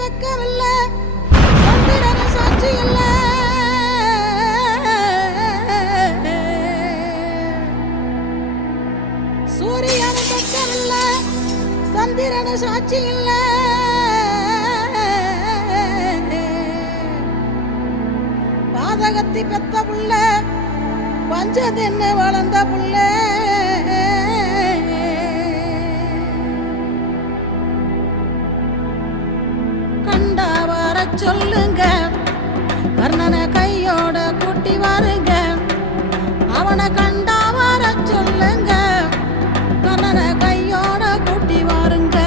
வெக்கமில்ல, சந்திரன சாட்சி இல்ல. சூரியன வெக்கமில்ல, சந்திரன சாட்சி இல்ல. பாதகத்தி பெத்த புள்ள, பஞ்சதென்ன வளர்ந்த புள்ள. கண்டா வர சொல்லுங்க, கர்ணனை கையோட கூட்டி வாருங்க. அவனை கண்டா வர சொல்லுங்க, கர்ணனை கையோட கூட்டி வாருங்க.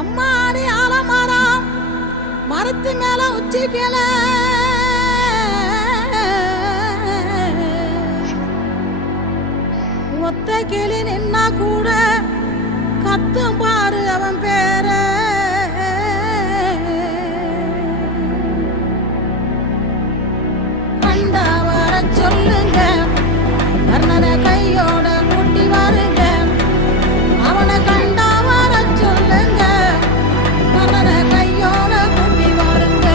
அம்மாடி ஆலமரம் மரத்து மேல உச்சிக்கல. ஒத்த கிளி நின்னா கூட கத்தும் பாரு அவன் பேர. கண்டா வர சொல்லுங்க, கர்ணனை கையோட கூட்டி வாருங்க. அவனை கண்டா வர சொல்லுங்க, கர்ணனை கையோட கூட்டி வாருங்க.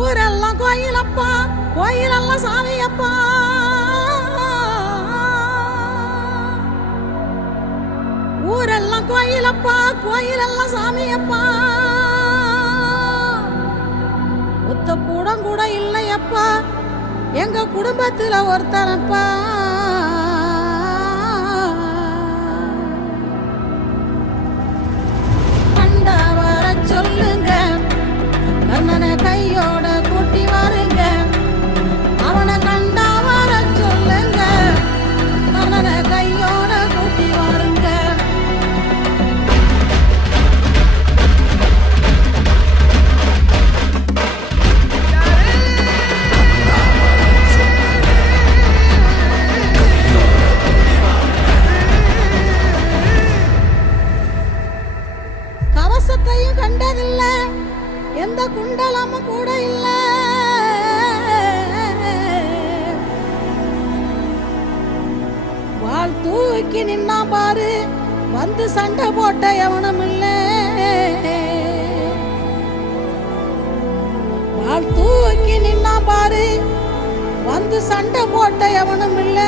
ஊரெல்லாம் கோயிலப்பா, கோயிலெல்லாம் சாமியப்பா. ஊரெல்லாம் கோயிலப்பா, கோயிலெல்லாம் சாமியப்பா. ஒத்த கூடம் கூட இல்லையப்பா, எங்க குடும்பத்துல ஒருத்தனப்பா. கண்டா வர சொல்லுங்க, கர்ணனை கையோட கூட்டி வாருங்க. அவனை கண்டா வர சொல்லுங்க, கர்ணனை கையோட கூட்டி வாருங்க. கவசத்தையும் கண்டதில்ல, எந்த குண்டலமும் கூட இல்ல. வாள் தூக்கி நின்னா பாரு, வந்து சண்டை போட்ட எவனும் இல்ல. வாள் தூக்கி நின்னா பாரு, வந்து சண்டை போட்ட எவனும் இல்ல.